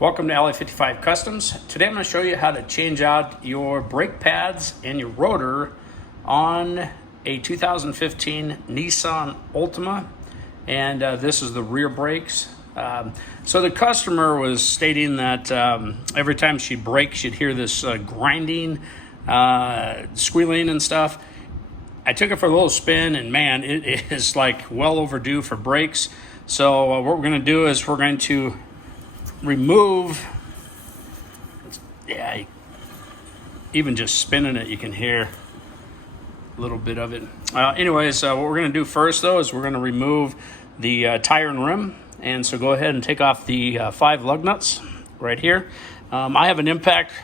Welcome to LA55 Customs. Today I'm going to show you how to change out your brake pads and your rotor on a 2015 Nissan Altima. And this is the rear brakes. So the customer was stating that every time she brakes, she'd hear this grinding, squealing and stuff. I took it for a little spin, and man, it is like well overdue for brakes. So what we're going to do is we're going to remove, even just spinning it, you can hear a little bit of it. Anyways, what we're going to do first, though, is we're going to remove the tire and rim. And so go ahead and take off the 5 lug nuts right here. I have an impact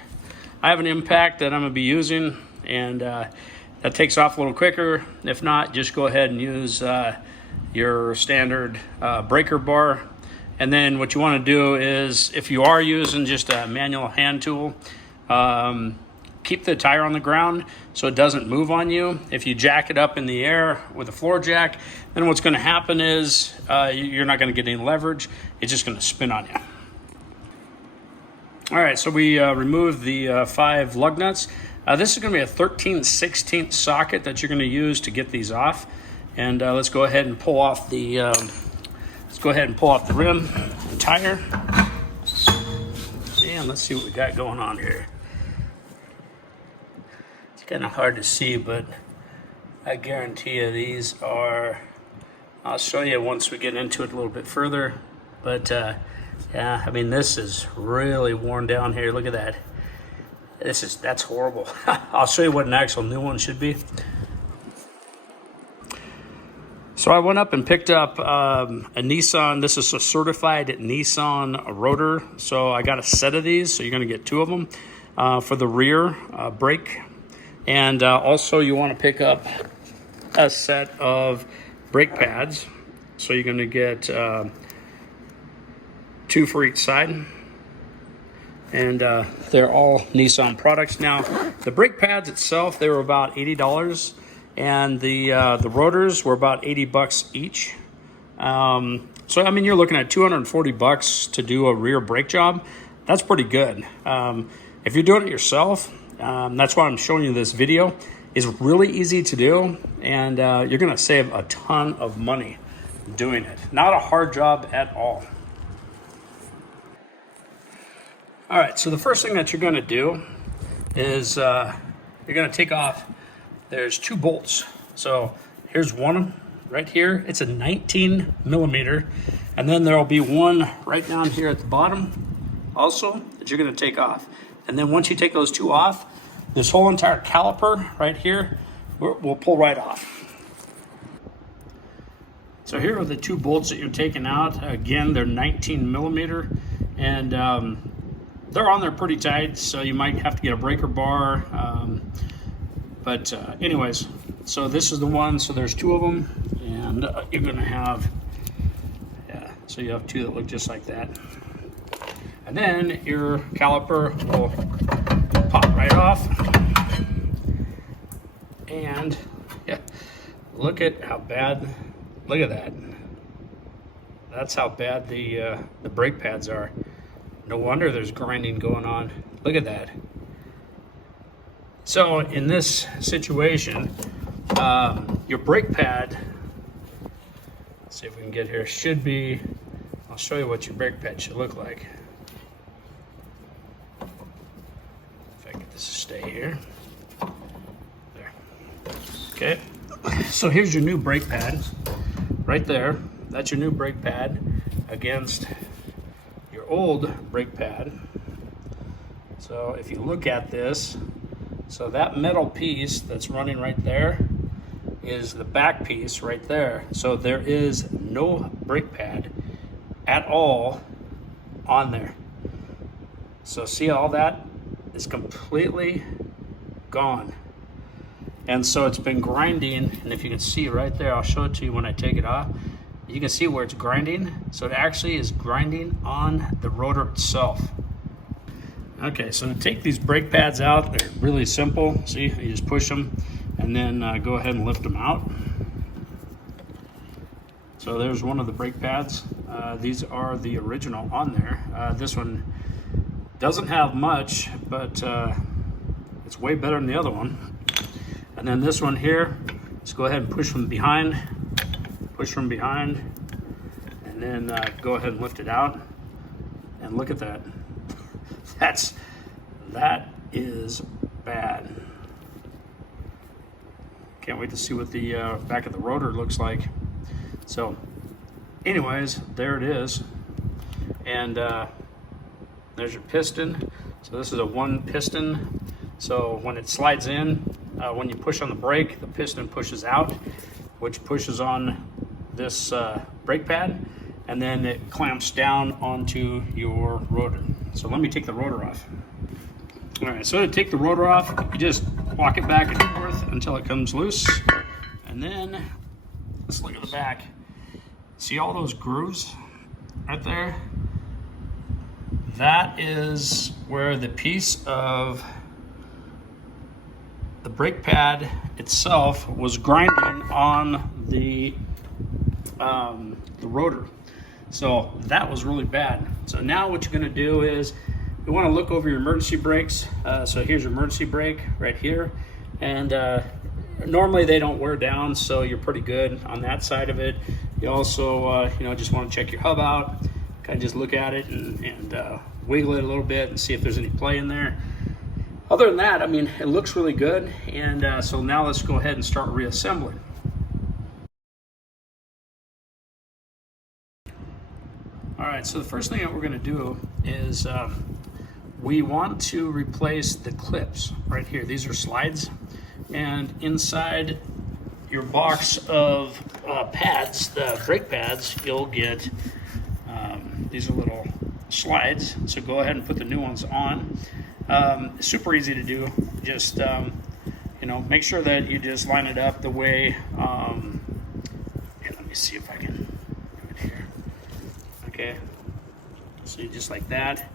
that I'm going to be using, and that takes off a little quicker. If not, just go ahead and use your standard breaker bar. And then what you want to do is, if you are using just a manual hand tool, keep the tire on the ground so it doesn't move on you. If you jack it up in the air with a floor jack, then what's going to happen is you're not going to get any leverage. It's just going to spin on you. All right, so we removed the 5 lug nuts. This is going to be a 13/16 socket that you're going to use to get these off. And let's go ahead and pull off the rim and tire. And let's see what we got going on here. It's kind of hard to see, but I guarantee you these are, I'll show you once we get into it a little bit further. But yeah, I mean, this is really worn down here. Look at that. That's horrible. I'll show you what an actual new one should be. So I went up and picked up a Nissan. This is a certified Nissan rotor. So I got a set of these. So you're going to get 2 of them for the rear brake. And also you want to pick up a set of brake pads. So you're going to get 2 for each side. And they're all Nissan products. Now, the brake pads itself, they were about $80. And the rotors were about $80 each. So I mean, you're looking at $240 to do a rear brake job. That's pretty good. If you're doing it yourself, that's why I'm showing you this video. It's really easy to do, and you're going to save a ton of money doing it. Not a hard job at all. All right, so the first thing that you're going to do is you're going to take off. There's 2 bolts. So here's one right here. It's a 19 millimeter. And then there'll be one right down here at the bottom also that you're going to take off. And then once you take those 2 off, this whole entire caliper right here will pull right off. So here are the 2 bolts that you're taking out. Again, they're 19 millimeter. And they're on there pretty tight, so you might have to get a breaker bar. But anyways, so this is the one. So there's 2 of them, and you're going to have, so you have 2 that look just like that. And then your caliper will pop right off. And yeah, look at how bad, look at that. That's how bad the brake pads are. No wonder there's grinding going on. Look at that. So in this situation, your brake pad, let's see if we can get here, should be, I'll show you what your brake pad should look like. If I get this to stay here. There. Okay. So here's your new brake pad right there. That's your new brake pad against your old brake pad. So if you look at this, so that metal piece that's running right there is the back piece right there. So there is no brake pad at all on there. So see, all that is completely gone. And so it's been grinding, and if you can see right there, I'll show it to you when I take it off. You can see where it's grinding. So it actually is grinding on the rotor itself. Okay, so to take these brake pads out, they're really simple. See, you just push them and then go ahead and lift them out. So there's one of the brake pads. These are the original on there. This one doesn't have much, but it's way better than the other one. And then this one here, let's go ahead and push from behind, and then go ahead and lift it out. And look at that. That is bad. Can't wait to see what the back of the rotor looks like. So anyways, there it is. And there's your piston. So this is a 1 piston. So when it slides in, when you push on the brake, the piston pushes out, which pushes on this brake pad, and then it clamps down onto your rotor. So let me take the rotor off. All right, so to take the rotor off, you just walk it back and forth until it comes loose. And then let's look at the back. See all those grooves right there? That is where the piece of the brake pad itself was grinding on the rotor. So that was really bad. So now what you're gonna do is you wanna look over your emergency brakes. So here's your emergency brake right here. And normally they don't wear down, so you're pretty good on that side of it. You also, just wanna check your hub out, kind of just look at it and wiggle it a little bit and see if there's any play in there. Other than that, I mean, it looks really good. And so now let's go ahead and start reassembling. All right, so the first thing that we're gonna do is we want to replace the clips right here. These are slides, and inside your box of pads, the brake pads, you'll get these are little slides. So go ahead and put the new ones on. Super easy to do. Just make sure that you just line it up the way. Here, let me see if I can do it here. Okay, so you just like that,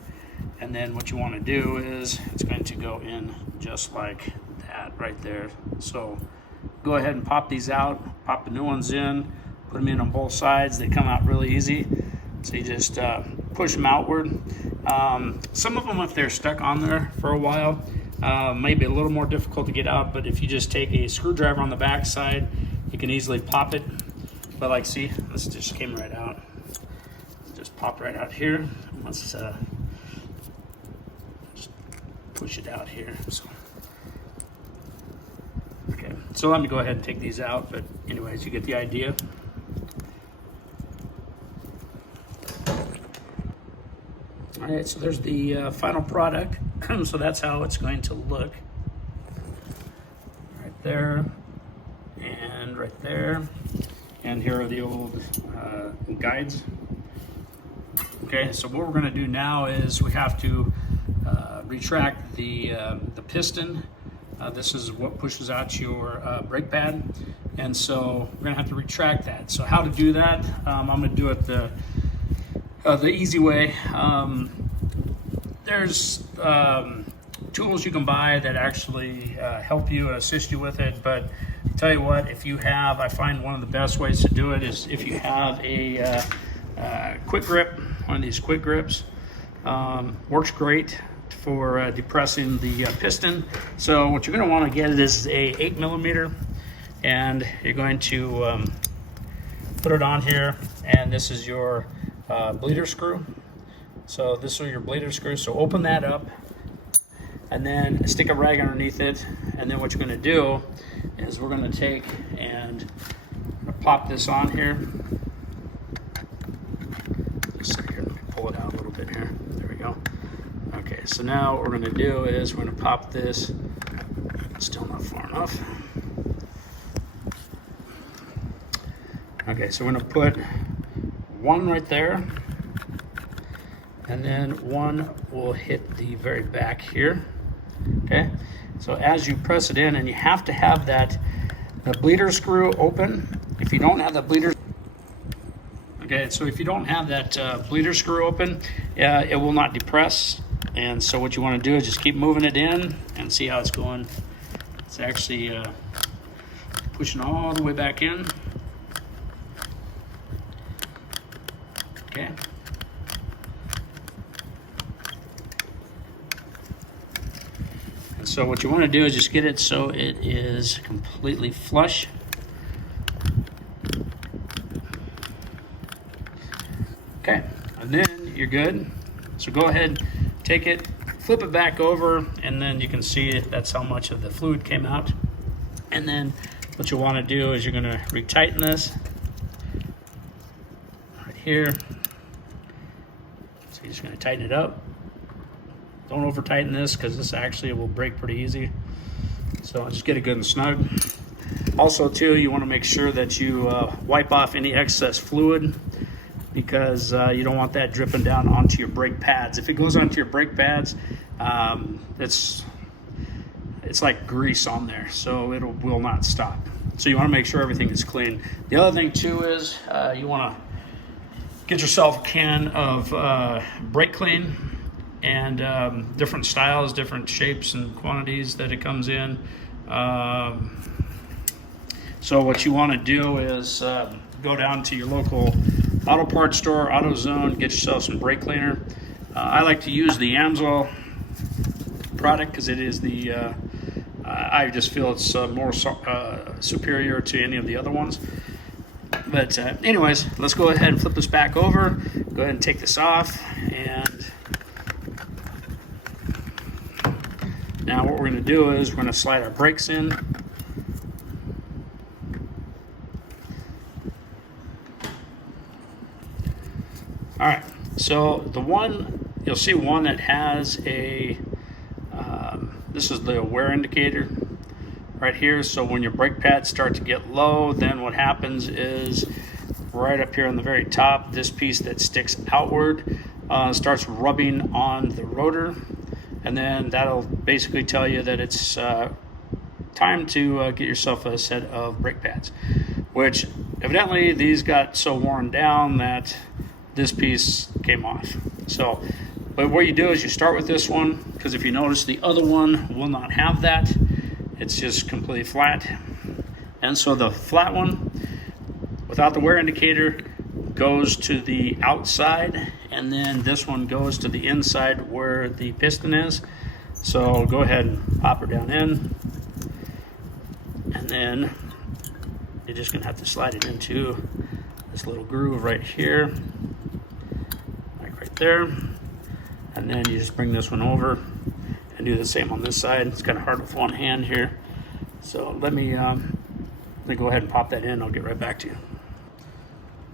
and then what you want to do is it's going to go in just like that right there. So go ahead and pop these out, pop the new ones in, put them in on both sides. They come out really easy. So you just push them outward. Some of them, if they're stuck on there for a while, may be a little more difficult to get out, but if you just take a screwdriver on the back side, you can easily pop it. But like, see, this just came right out. Just popped right out here. Let's just push it out here. So, okay, so let me go ahead and take these out, but anyways, you get the idea. All right, so there's the final product. So that's how it's going to look. Right there, and right there. And here are the old guides. Okay, so what we're gonna do now is we have to retract the piston. This is what pushes out your brake pad. And so we're gonna have to retract that. So how to do that? I'm gonna do it the easy way. There's tools you can buy that actually help you, assist you with it, but I'll tell you what, if you have, I find one of the best ways to do it is if you have a quick grip, one of these quick grips. Works great for depressing the piston. So what you're going to want to get is a 8mm, and you're going to put it on here, and this is your bleeder screw. So this is your bleeder screw. So open that up and then stick a rag underneath it. And then what you're going to do is we're going to take and pop this on here. Just so here, let me pull it out a little bit here. There we go. Okay, so now what we're going to do is we're going to pop this. Still not far enough. Okay, so we're going to put one right there. And then one will hit the very back here. Okay, so as you press it in, and you have to have the bleeder screw open. If you don't have the bleeder, okay, so if you don't have that bleeder screw open, it will not depress. And so what you want to do is just keep moving it in and see how it's going. It's actually pushing all the way back in. Okay, So what you want to do is just get it so it is completely flush. Okay, and then you're good. So go ahead, take it, flip it back over, and then you can see that's how much of the fluid came out. And then what you want to do is you're going to retighten this right here. So you're just going to tighten it up. Don't over tighten this because this actually will break pretty easy. So just get it good and snug. Also too, you want to make sure that you wipe off any excess fluid, because you don't want that dripping down onto your brake pads. If it goes onto your brake pads, it's like grease on there, so it will not stop. So you want to make sure everything is clean. The other thing too is you want to get yourself a can of brake clean, and different styles, different shapes and quantities that it comes in. So what you want to do is go down to your local auto parts store, AutoZone, get yourself some brake cleaner. I like to use the Amsoil product because it is the I just feel it's more superior to any of the other ones. But anyways, let's go ahead and flip this back over. Go ahead and take this off, and now what we're going to do is we're going to slide our brakes in. All right, so the one, you'll see one that has a, this is the wear indicator right here. So when your brake pads start to get low, then what happens is right up here on the very top, this piece that sticks outward starts rubbing on the rotor. And then that'll basically tell you that it's time to get yourself a set of brake pads, which evidently these got so worn down that this piece came off. So, but what you do is you start with this one, because if you notice the other one will not have that. It's just completely flat. And so the flat one without the wear indicator goes to the outside, and then this one goes to the inside where the piston is. So go ahead and pop her down in, and then you're just gonna have to slide it into this little groove right here, like right there. And then you just bring this one over and do the same on this side. It's kind of hard with one hand here. So let me go ahead and pop that in. I'll get right back to you.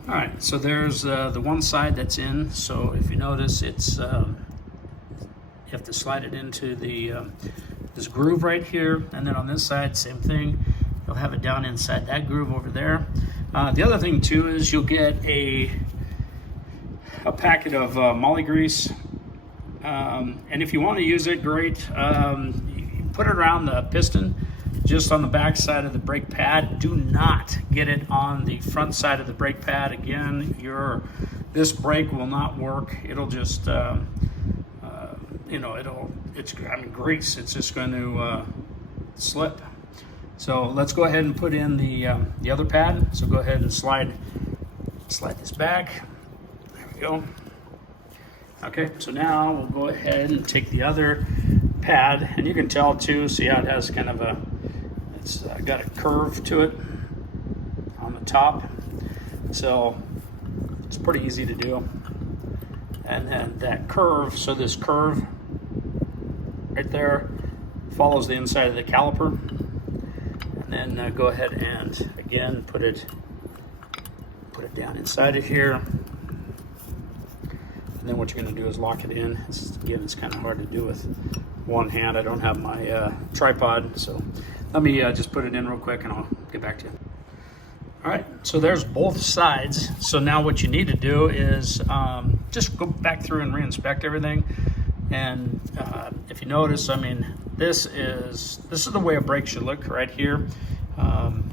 All right, so there's the one side that's in. So if you notice, it's you have to slide it into the this groove right here, and then on this side, same thing. You'll have it down inside that groove over there. The other thing too is you'll get a packet of moly grease, and if you want to use it, great. You put it around the piston, just on the back side of the brake pad. Do not get it on the front side of the brake pad. Again, this brake will not work. It'll just you know, grease. It's just going to slip. So let's go ahead and put in the other pad. So go ahead and slide this back. There we go. Okay, so now we'll go ahead and take the other pad, and you can tell too, see how it has kind of it's got a curve to it on the top. So it's pretty easy to do. And then that curve, so this curve right there follows the inside of the caliper. And then go ahead and again put it down inside it here. And then what you're going to do is lock it in. Again, it's kind of hard to do with one hand. I don't have my tripod, so let me just put it in real quick and I'll get back to you. All right, so there's both sides. So now what you need to do is just go back through and re-inspect everything. And if you notice, I mean, this is the way a brake should look right here.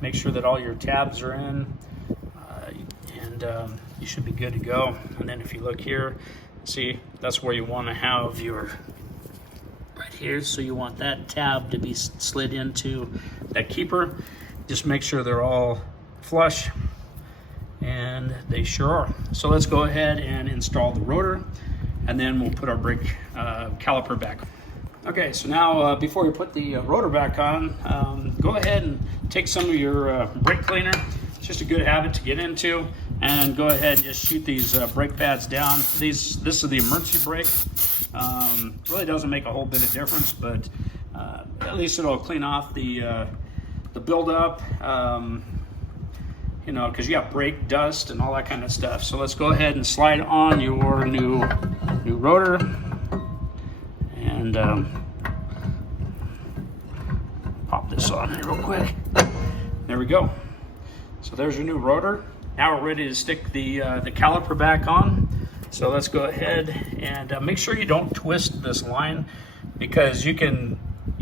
Make sure that all your tabs are in, and you should be good to go. And then if you look here, see, that's where you want to have your right here. So you want that tab to be slid into that keeper. Just make sure they're all flush, and they sure are. So let's go ahead and install the rotor, and then we'll put our brake caliper back. Okay, so now before you put the rotor back on, go ahead and take some of your brake cleaner. It's just a good habit to get into, and go ahead and just shoot these brake pads down. This is the emergency brake. Really doesn't make a whole bit of difference, but at least it'll clean off the buildup. You know, because you got brake dust and all that kind of stuff. So let's go ahead and slide on your new rotor, and pop this on here real quick. There we go. So there's your new rotor. Now we're ready to stick the caliper back on. So let's go ahead and make sure you don't twist this line, because you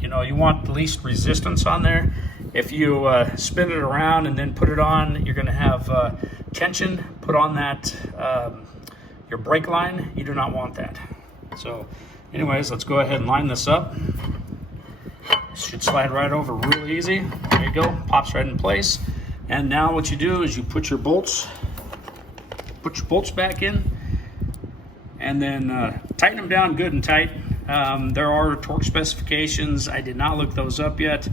want the least resistance on there. If you spin it around and then put it on, you're going to have tension put on that your brake line. You do not want that. So anyways, let's go ahead and line this up. Should slide right over real easy. There you go, pops right in place. And now what you do is you put your bolts back in, and then tighten them down good and tight. There are torque specifications. I did not look those up yet.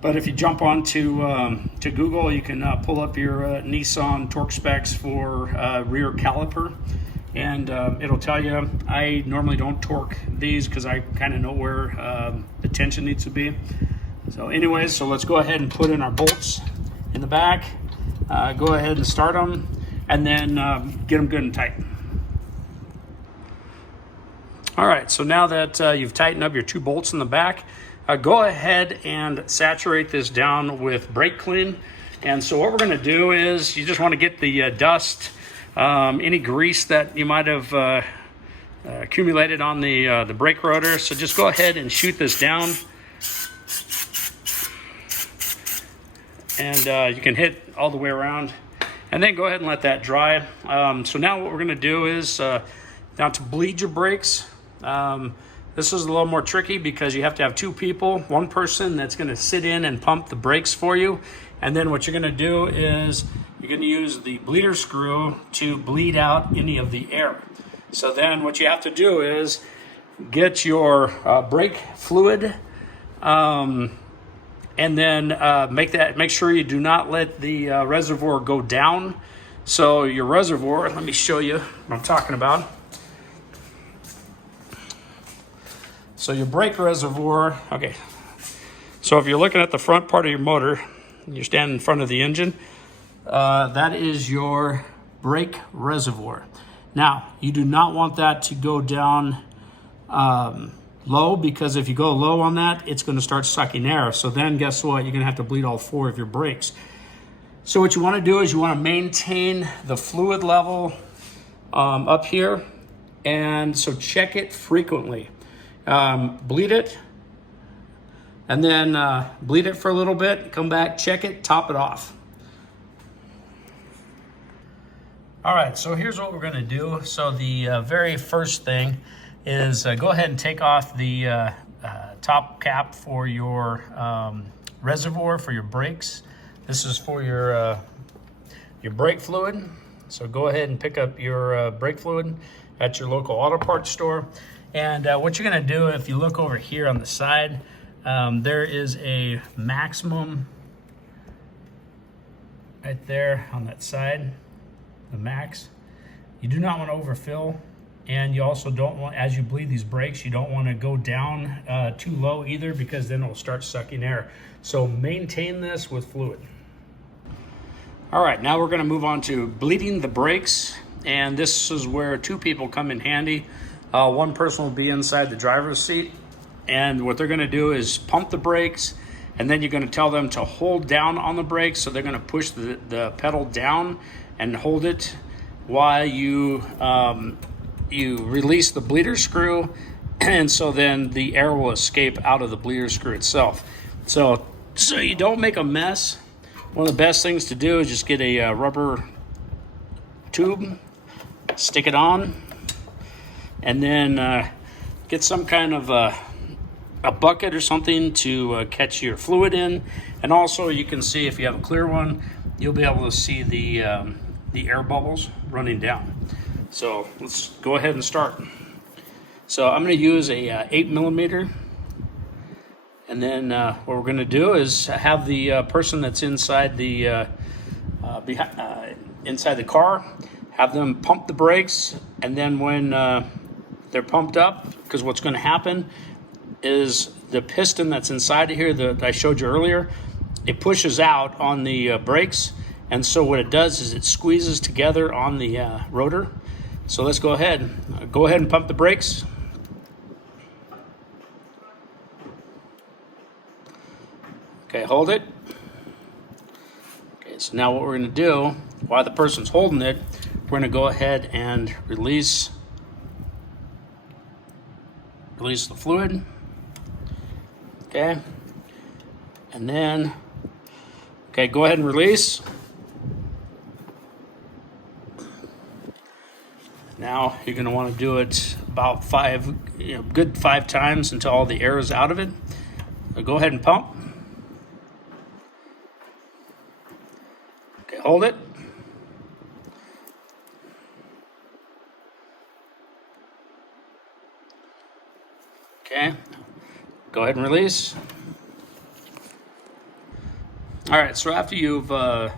But if you jump on to Google, you can pull up your Nissan torque specs for rear caliper, and it'll tell you. I normally don't torque these because I kind of know where the tension needs to be. So anyways, so let's go ahead and put in our bolts in the back. Go ahead and start them, and then get them good and tight. All right, so now that you've tightened up your 2 bolts in the back, go ahead and saturate this down with brake clean. And so what we're going to do is you just want to get the dust, any grease that you might have accumulated on the brake rotor. So just go ahead and shoot this down, and you can hit all the way around, and then go ahead and let that dry. So now what we're going to do is now to bleed your brakes. This is a little more tricky because you have to have 2 people, 1 person that's going to sit in and pump the brakes for you. And then what you're going to do is you're going to use the bleeder screw to bleed out any of the air. So then what you have to do is get your brake fluid, and then make sure you do not let the reservoir go down. So your reservoir, let me show you what I'm talking about. So your brake reservoir, okay. So if you're looking at the front part of your motor, you're standing in front of the engine, that is your brake reservoir. Now, you do not want that to go down low, because if you go low on that, it's going to start sucking air. So then guess what? You're going to have to bleed all 4 of your brakes. So what you want to do is you want to maintain the fluid level up here, and so check it frequently. Bleed it, and then bleed it for a little bit, come back, check it, top it off. All right, so here's what we're going to do. So the very first thing is go ahead and take off the top cap for your reservoir for your brakes. This is for your brake fluid. So go ahead and pick up your brake fluid at your local auto parts store. And what you're going to do, if you look over here on the side, there is a maximum right there on that side, the max. You do not want to overfill, and you also don't want, as you bleed these brakes, you don't want to go down too low either, because then it'll start sucking air. So maintain this with fluid. All right, now we're going to move on to bleeding the brakes, and this is where 2 people come in handy. 1 person will be inside the driver's seat, and what they're going to do is pump the brakes, and then you're going to tell them to hold down on the brakes. So they're going to push the pedal down and hold it while you release the bleeder screw, and so then the air will escape out of the bleeder screw itself. So you don't make a mess, one of the best things to do is just get a rubber tube, stick it on, and then get some kind of a bucket or something to catch your fluid in. And also you can see, if you have a clear one, you'll be able to see the air bubbles running down. So let's go ahead and start. So I'm going to use a 8mm. And then what we're going to do is have the person that's inside the inside the car, have them pump the brakes, and then when they're pumped up, because what's going to happen is the piston that's inside of here that I showed you earlier, it pushes out on the brakes, and so what it does is it squeezes together on the rotor. So let's go ahead and pump the brakes. Okay, hold it. Okay, so now what we're going to do, while the person's holding it, we're going to go ahead and release the fluid. Okay, and then, okay, go ahead and release. Now you're going to want to do it about good 5 times until all the air is out of it. So go ahead and pump. Okay, hold it. Okay, go ahead and release. All right, so after you've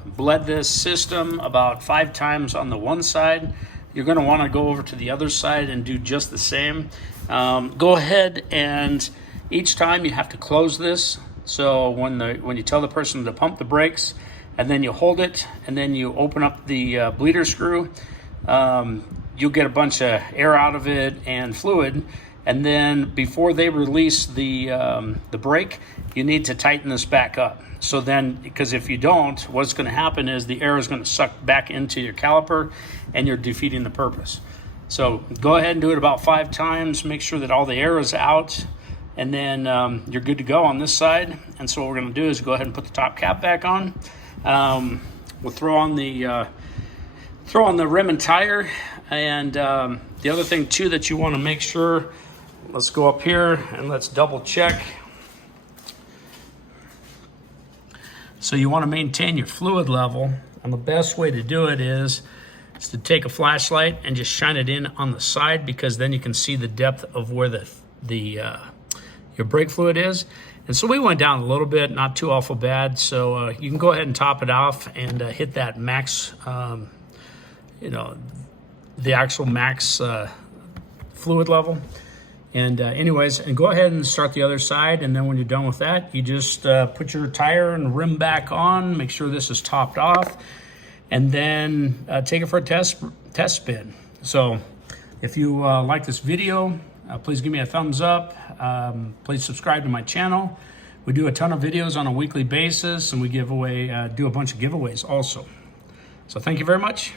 bled this system about 5 times on the one side, you're going to want to go over to the other side and do just the same. Go ahead, and each time you have to close this. So when you tell the person to pump the brakes, and then you hold it, and then you open up the bleeder screw, you'll get a bunch of air out of it and fluid. And then before they release the brake, you need to tighten this back up. So then, because if you don't, what's going to happen is the air is going to suck back into your caliper, and you're defeating the purpose. So go ahead and do it about 5 times. Make sure that all the air is out, and then you're good to go on this side. And so what we're going to do is go ahead and put the top cap back on. We'll throw on the rim and tire, and the other thing too that you want to make sure. Let's go up here and let's double check. So you want to maintain your fluid level, and the best way to do it is to take a flashlight and just shine it in on the side, because then you can see the depth of where your brake fluid is. And so we went down a little bit, not too awful bad. So you can go ahead and top it off and hit that max, the actual max fluid level. And anyways, and go ahead and start the other side, and then when you're done with that, you just put your tire and rim back on, make sure this is topped off, and then take it for a test spin. So if you like this video, please give me a thumbs up. Please subscribe to my channel. We do a ton of videos on a weekly basis, and we do a bunch of giveaways also. So thank you very much.